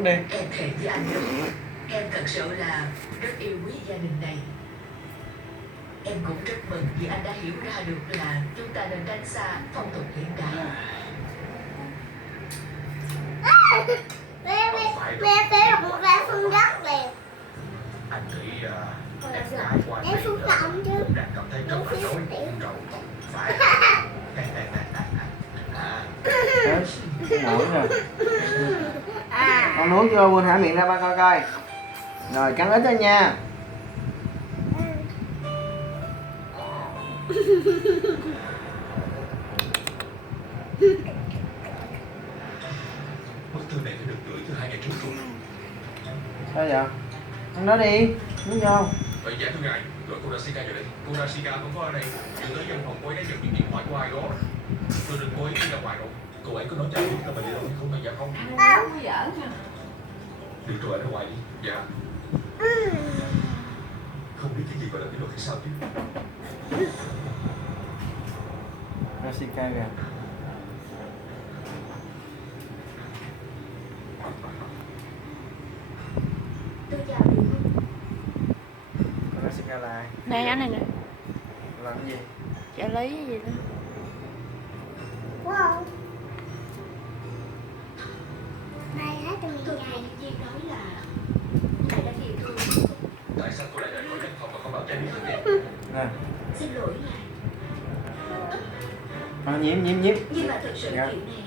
xuống đi. Em thề với anh đó, em thật sự là rất yêu quý gia đình này. Em cũng rất mừng vì anh đã hiểu ra được là chúng ta nên tránh xa phong tục hiện đại. Mẹ phải một ra phương đất liền. Anh nghĩ em gái của anh Em xuống cộng chứ. cũng đang cảm thấy rất là rối rồi. Phải. Đấy, nổi rồi. Con nuốt chưa, quên hả miệng ra ba coi coi. Rồi cắn ít thôi nha. Bức thư này phải được gửi từ 2 ngày trước rồi. Sao vậy? Ăn đó đi, muốn vô. Vậy dạ thưa ngài, gọi Kurashika vào đây. Kurashika không có ở đây. Đưa tới văn phòng cô ấy đã nhận được điện thoại của ai đó. Tôi định cô ấy đi ra ngoài rồi. Cô ấy có nói cho biết là mình đi đâu hay không mà dạ không? Không giỡn hả? Được rồi, anh ra ngoài đi. Dạ. Không biết cái gì gọi là kỷ luật hay sao chứ. Rashika kìa. Tôi chào được không? Rashika là ai? Đây anh này nè, Làm cái gì? trợ lý gì đó. Wow. Này hết tụi mình Tôi chạy. nghe nhân viên nói là ngài đã yêu thương. Tại sao cô lại rời khỏi văn phòng mà không báo cho anh biết vậy? Nè. Xin lỗi ngài. Nhiễm. Nhưng mà thực sự Dạ. chuyện này